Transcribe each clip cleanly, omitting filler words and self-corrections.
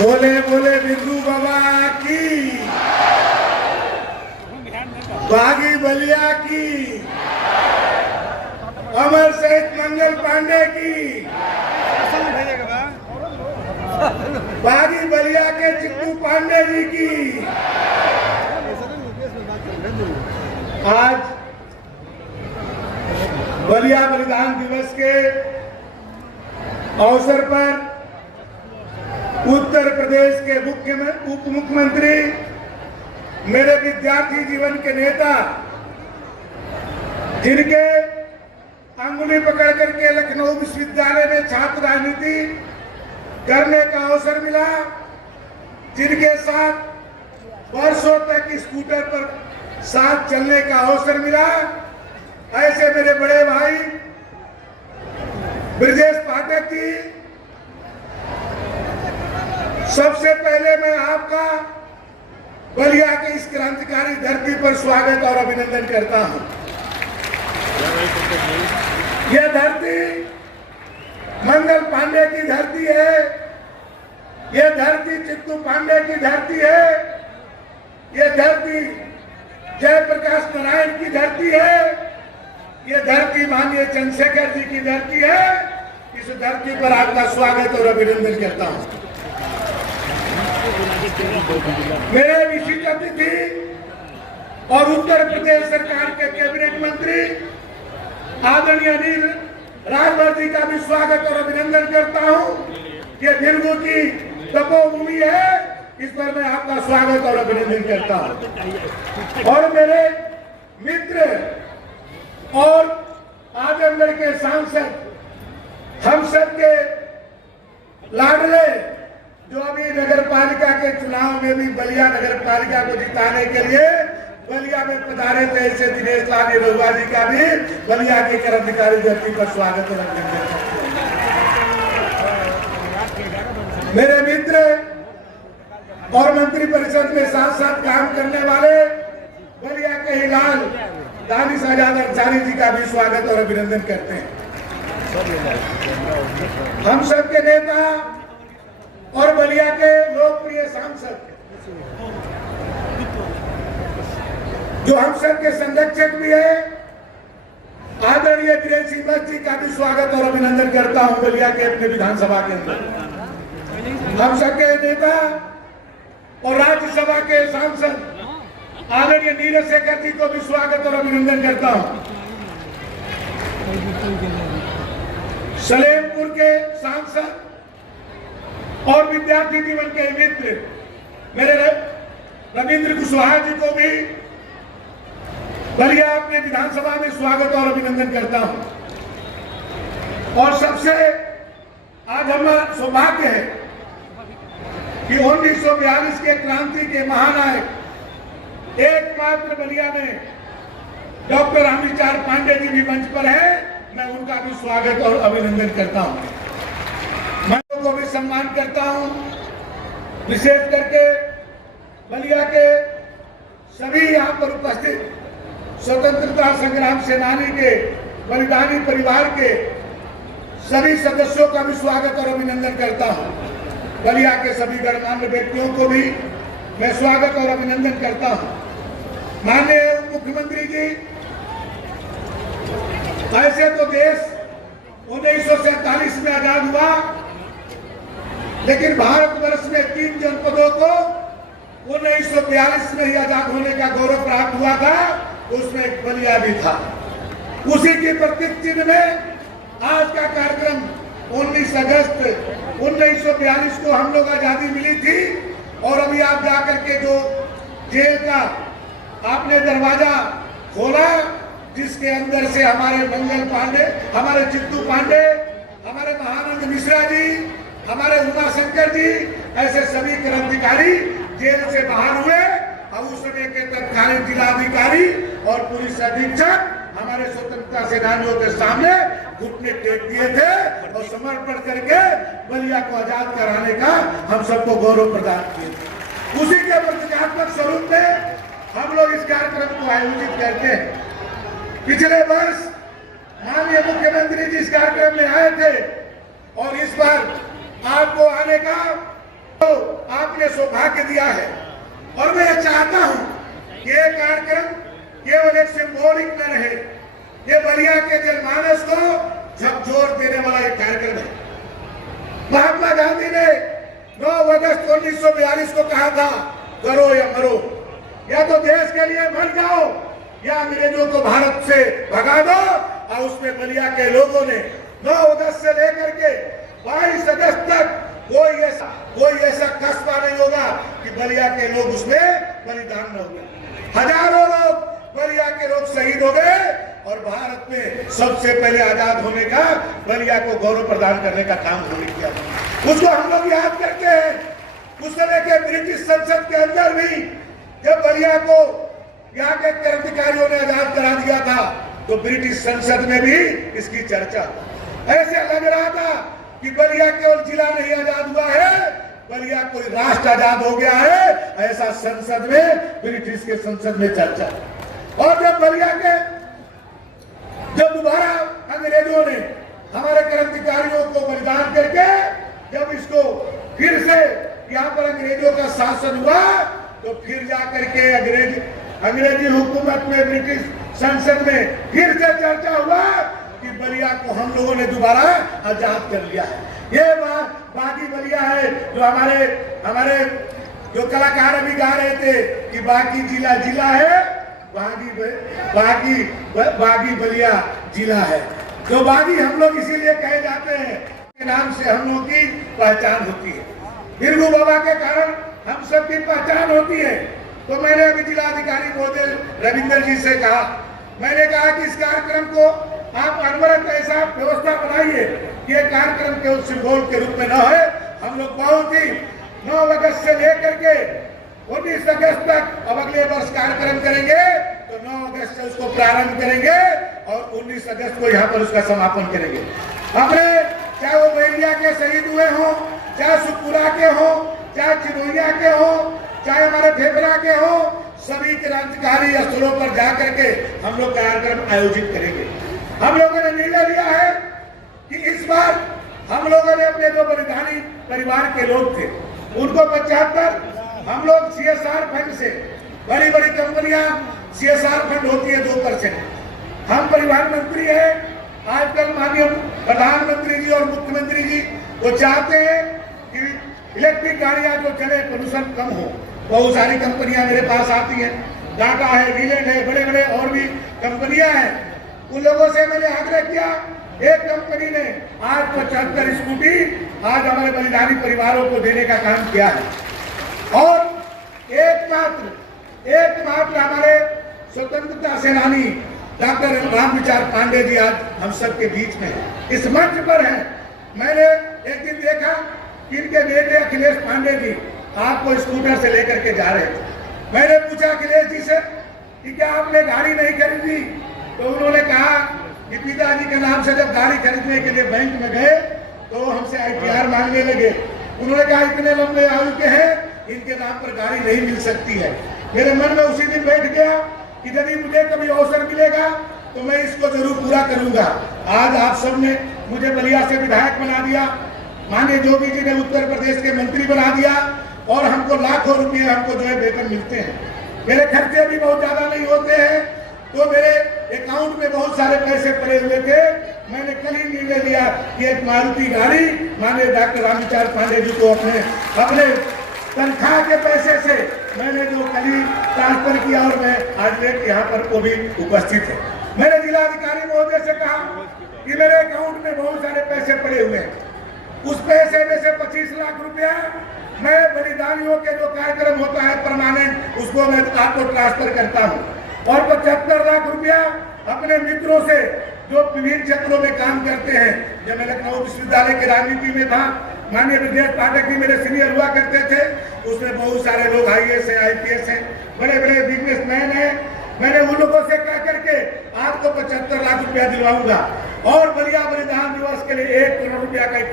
बोले बोले बिरजू बाबा की, बागी बलिया की, अमर शहीद मंगल पांडे की, बागी बलिया के चित्तू पांडे जी की। आज बलिया बलिदान दिवस के अवसर पर उत्तर प्रदेश के उप मुख्यमंत्री, मेरे विद्यार्थी जीवन के नेता, जिनके अंगुली पकड़ करके लखनऊ विश्वविद्यालय में छात्र राजनीति करने का अवसर मिला, जिनके साथ वर्षों तक स्कूटर पर साथ चलने का अवसर मिला, ऐसे मेरे बड़े भाई ब्रजेश पाठक जी, सबसे पहले मैं आपका बलिया के इस क्रांतिकारी धरती पर स्वागत और अभिनंदन करता हूं। यह धरती मंगल पांडे की धरती है, यह धरती चित्तू पांडे की धरती है, यह धरती जयप्रकाश नारायण की धरती है, यह धरती माननीय चंद्रशेखर जी की धरती है। इस धरती पर आपका स्वागत और अभिनंदन करता हूं। मेरे विशिष्ट अतिथि और उत्तर प्रदेश सरकार के कैबिनेट मंत्री आदरणीय अनिल राजभर जी का भी स्वागत और अभिनंदन करता हूं। ये भिरगू की तपोभूमि है, इस पर मैं आपका स्वागत और अभिनंदन करता हूं। और मेरे मित्र और आजमगढ़ के सांसद, हम सब के लाडले, जो अभी नगर पालिका के चुनाव में भी बलिया नगर पालिका को जिताने के लिए बलिया में पधारे थे, ऐसे दिनेश लाल रघुआ जी का भी बलिया के क्रांतिकारी धरती पर स्वागत और अभिनंदन। मेरे मित्र और मंत्री परिषद में साथ साथ काम करने वाले बलिया के हिलाल दानिश आजाद अंसारी जी का भी स्वागत और अभिनंदन करते हैं। हम सब के नेता और बलिया के लोकप्रिय सांसद, जो हम सब के संरक्षक भी है, आदरणीय वीरेंद्र सिंह जी का भी स्वागत और अभिनंदन करता हूं बलिया के अपने विधानसभा के अंदर। हम सब के नेता और राज्यसभा के सांसद आदरणीय नीरज शेखर जी को भी स्वागत और अभिनंदन करता हूं। सलेमपुर के सांसद और विद्यार्थी जीवन के मित्र मेरे रविंद्र कुशवाहा जी को भी बलिया अपने विधानसभा में स्वागत और अभिनंदन करता हूं। और सबसे आज हमारा सौभाग्य है कि 1942 के क्रांति के महानायक एकमात्र बलिया में डॉक्टर रामेश्वर पांडे जी भी मंच पर है, मैं उनका भी स्वागत और अभिनंदन करता हूं। मैं को भी सम्मान करता हूं, विशेष करके बलिया के सभी यहां पर उपस्थित स्वतंत्रता संग्राम सेनानी के बलिदानी परिवार के सभी सदस्यों का भी स्वागत और अभिनंदन करता हूं। बलिया के सभी गणमान्य व्यक्तियों को भी मैं स्वागत और अभिनंदन करता हूं। माननीय उप मुख्यमंत्री जी, ऐसे तो देश 1947 में आजाद हुआ, लेकिन भारतवर्ष में 3 जनपदों को 1942 में ही आजाद होने का गौरव प्राप्त हुआ था, उसमें एक बलिया भी था। उसी के प्रतीक चिन्ह में आज का कार्यक्रम 19 अगस्त 1942 को हम लोग आजादी मिली थी। और अभी आप जाकर के जो जेल का आपने दरवाजा खोला, जिसके अंदर से हमारे मंगल पांडे, हमारे चित्तू पांडे, हमारे महानंद मिश्रा जी, हमारे उमाशंकर जी, ऐसे सभी क्रांतिकारी जेल से बाहर हुए। और उस समय के तत्कालीन जिलाधिकारी और पुलिस अधीक्षक हमारे स्वतंत्रता सेनानियों के सामने घुटने टेक दिए थे और समर्पण करके बलिया को आजाद कराने का हम सबको गौरव प्रदान किए थे। उसी के प्रतीकात्मक स्वरूप में हम लोग इस कार्यक्रम को आयोजित करते हैं। पिछले वर्ष माननीय मुख्यमंत्री जी इस कार्यक्रम में आए थे और इस बार आपको आने का तो आपने सौभाग्य दिया है और मैं चाहता हूं कि ये कार्यक्रम केवल एक सिंबॉलिक न रहे, ये बलिया के जनमानस को झकझोर देने वाला एक कार्यक्रम है। महात्मा गांधी ने 9 अगस्त 1942 को कहा था, करो या मरो, या तो देश के लिए मर जाओ या अंग्रेजों को भारत से भगा दो। और उसमें बलिया के लोगों ने 9 अगस्त से लेकर के 22 अगस्त तक कोई ऐसा कस्बा नहीं होगा कि बलिया के लोग उसमें बलिदान न हुए। हजारों लोग बलिया के लोग शहीद हो गए और भारत में सबसे पहले आजाद होने का, बलिया को गौरव प्रदान करने का काम उन्होंने किया। उसको हम लोग याद करते हैं। उस समय के ब्रिटिश संसद के अंदर भी जब बलिया को यहाँ के क्रांतिकारियों ने आजाद करा दिया था तो ब्रिटिश संसद में भी इसकी चर्चा, ऐसे लग रहा था कि बलिया केवल जिला नहीं आजाद हुआ है, बलिया कोई राष्ट्र आजाद हो गया है, ऐसा संसद में, ब्रिटिश के संसद में चर्चा। और जब बलिया के जब दोबारा अंग्रेजों ने हमारे क्रांतिकारियों को बलिदान करके जब इसको फिर से यहाँ पर अंग्रेजों का शासन हुआ तो फिर जाकर के अंग्रेजी हुकूमत में, ब्रिटिश संसद में फिर से चर्चा हुआ कि बलिया को हम लोगों ने दोबारा आजाद कर लिया है। ये बागी बलिया है जो हमारे जो कलाकार अभी गा रहे थे कि बागी जिला जिला है, बागी बलिया जिला है। तो बागी हम लोग इसीलिए कहे जाते हैं के नाम से हम लोग की पहचान होती है, बिरजू बाबा के कारण हम सबकी पहचान होती है। तो मैंने अभी जिलाधिकारी महोदय रविंदर जी से कहा, मैंने कहा कि इस कार्यक्रम को आप अनवरत ऐसा व्यवस्था बनाइए कि ये कार्यक्रम केवल सिंबल के रूप में न हो। हम लोग बहुत ही 9 अगस्त से लेकर के 19 अगस्त तक अब अगले वर्ष कार्यक्रम करेंगे तो 9 अगस्त से उसको प्रारंभ करेंगे और 19 अगस्त को यहाँ पर उसका समापन करेंगे। हमने चाहे वो बलिया के शहीद हुए हों, चाहे सुखपुरा के हों, चाहे चिरैया के हों, चाहे हमारे फेफड़ा के हों, सभी क्रांतिकारी स्थलों पर जाकर के हम लोग कार्यक्रम आयोजित करेंगे। हम लोगों ने निर्णय लिया है कि इस बार हम लोगों ने अपने जो बलिदानी परिवार के लोग थे उनको 75 हम लोग CSR फंड से, बड़ी बड़ी कंपनियां CSR फंड होती है 2%। हम परिवहन मंत्री हैं, आजकल माननीय प्रधानमंत्री जी और मुख्यमंत्री जी वो चाहते हैं कि इलेक्ट्रिक गाड़ियां जो चले, प्रदूषण कम हो। बहुत सारी कंपनियां मेरे पास आती हैं, टाटा है, वीलेट है, बड़े बड़े और भी कंपनियां हैं। उन लोगों से मैंने आग्रह किया, एक कंपनी ने आज 75 स्कूटी आज हमारे बलिदानी परिवारों को देने का काम किया है। और एकमात्र हमारे स्वतंत्रता सेनानी डॉक्टर रामविचार पांडे जी आज हम सबके बीच में है, इस मंच पर है। मैंने एक दिन देखा कि इनके बेटे अखिलेश पांडे जी आपको स्कूटर से लेकर के जा रहे थे। मैंने पूछा अखिलेश जी से कि क्या आपने गाड़ी नहीं खरीदी? तो उन्होंने कहा कि पिताजी के नाम से जब गाड़ी खरीदने के लिए बैंक में गए तो हमसे ITR मांगने लगे। उन्होंने कहा इतने लंबे आयु के हैं, इनके नाम पर गाड़ी नहीं मिल सकती है। मेरे मन में उसी दिन बैठ गया कि यदि मुझे कभी अवसर मिलेगा तो मैं इसको जरूर पूरा करूंगा। आज आप सबने मुझे बलिया से विधायक बना दिया, माननीय जोगी जी ने उत्तर प्रदेश के मंत्री बना दिया और हमको लाखों रुपये हमको जो है वेतन मिलते हैं। मेरे खर्चे भी बहुत ज्यादा नहीं होते हैं, तो मेरे अकाउंट में बहुत सारे पैसे पड़े हुए थे। मैंने कल ही निर्णय लिया कि एक मारुति गाड़ी माननीय डॉक्टर रामविचार पांडे जी को अपने तनख्वाह के पैसे से मैंने जो कल ही ट्रांसफर किया और मैं आज यहाँ पर वो भी उपस्थित है। मैंने जिलाधिकारी महोदय से कहा कि मेरे अकाउंट में बहुत सारे पैसे पड़े हुए हैं, उस पैसे में से 25 लाख रुपया मैं बलिदानियों के जो कार्यक्रम होता है परमानेंट, उसको मैं आपको ट्रांसफर करता हूँ और 75 लाख रुपया अपने मित्रों से जो विभिन्न क्षेत्रों में काम करते हैं। जब मैं लखनऊ विश्वविद्यालय की राजनीति में था, माननीय विद्यार्थी पाठक भी मेरे सीनियर हुआ करते थे, उसमें बहुत सारे लोग IAS है, IPS है, बड़े बड़े बिजनेसमैन हैं। मैंने उन लोगों से कह करके आपको 75 लाख रुपया दिलवाऊंगा और बलिया बलिदान दिवस के लिए 1 करोड़ रुपया का एक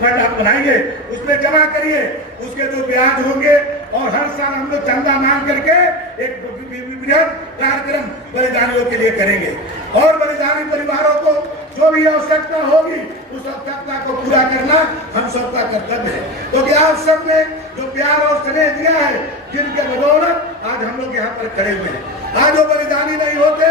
फंड आप बनाएंगे, उसमें जमा करिए, उसके जो ब्याज होंगे और हर साल हम लोग चंदा मांग करके एक बृहद कार्यक्रम बलिदानियों के लिए करेंगे और बलिदानी परिवारों को जो भी आवश्यकता होगी उस आवश्यकता को पूरा करना हम सबका कर्तव्य है। क्योंकि आप सबने जो प्यार और स्नेह दिया है, जिनके बदौलत आज हम लोग यहाँ पर खड़े हुए हैं। आज वो बलिदानी नहीं होते,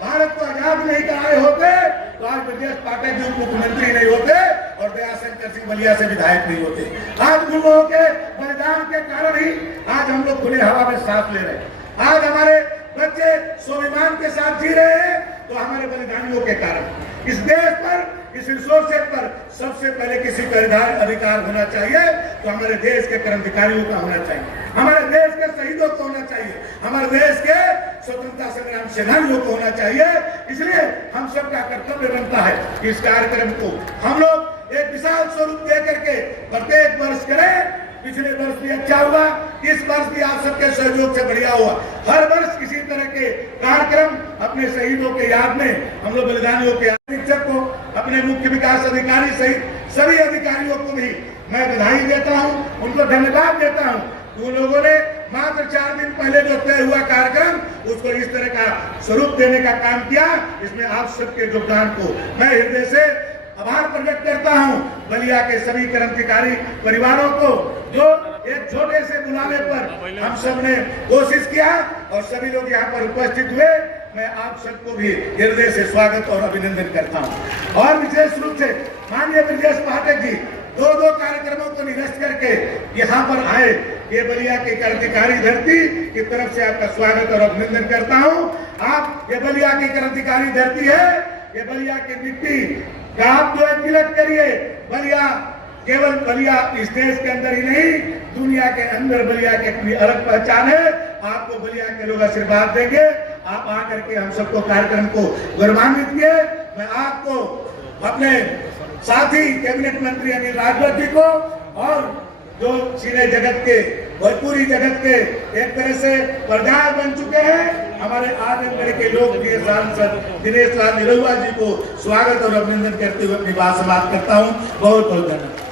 भारत को आजाद नहीं कराए होते, तो आज ब्रजेश पाठक जी मुख्यमंत्री नहीं होते और दयाशंकर सिंह बलिया से विधायक नहीं होते। आज उन लोगों के बलिदान के कारण ही आज हम लोग खुले हवा में सांस ले रहे हैं। आज हमारे बच्चे स्वाभिमान के साथ जी रहे हैं, तो हमारे बलिदानियों के कारण। इस देश पर, इस रिसोर्सेज पर सबसे पहले किसी का अधिकार होना चाहिए तो हमारे देश के कर्मचारियों का होना चाहिए, हमारे देश के शहीदों को होना चाहिए, हमारे देश के स्वतंत्रता संग्राम सेनानियों को होना चाहिए। इसलिए हम सबका कर्तव्य बनता है कि इस कार्यक्रम को हम लोग एक विशाल स्वरूप दे करके प्रत्येक वर्ष करें। पिछले वर्ष भी अच्छा हुआ, इस वर्ष भी आप सबके सहयोग से बढ़िया हुआ। हर वर्ष इसी तरह के कार्यक्रम अपने शहीदों के याद में हम लोग बलिदानियों के शिक्षक को, अपने मुख्य विकास अधिकारी सहित सभी अधिकारियों को भी मैं बधाई देता हूं, उनको धन्यवाद देता हूं। उन लोगों ने मात्र 4 दिन पहले जो तय हुआ कार्यक्रम, उसको इस तरह का स्वरूप देने का काम किया। इसमें आप सबके योगदान को मैं हृदय से आभार प्रकट करता हूं। बलिया के सभी कर्मचारी परिवारों को, जो एक छोटे से बुलावे पर हम सब ने कोशिश किया और सभी लोग यहाँ पर उपस्थित हुए, मैं आप सबको भी हृदय से स्वागत और अभिनंदन करता हूं। और विशेष रूप से माननीय ब्रजेश पाठक जी 2 कार्यक्रमों को निरस्त करके यहाँ पर आए, ये बलिया की क्रांतिकारी धरती की तरफ से आपका स्वागत और अभिनंदन करता हूँ। आप, ये बलिया की क्रांतिकारी धरती है, ये बलिया की मिट्टी का आप जो है तिलक करिए। बलिया केवल बलिया इस देश के अंदर ही नहीं, दुनिया के अंदर बलिया की अपनी अलग पहचान है। आपको बलिया के लोग आशीर्वाद देंगे। आप आकर के हम सबको कार्यक्रम को गौरवान्वित किए। मैं आपको, अपने साथी कैबिनेट मंत्री अनिल राजभर जी को और जो सिने जगत के, भोजपुरी जगत के एक तरह से प्रधान बन चुके हैं, हमारे आजमगढ़ के लोकप्रिय सांसद दिनेश लाल निरहुआ जी को स्वागत और अभिनंदन करते हुए अपनी बात समाप्त करता हूँ। बहुत बहुत धन्यवाद।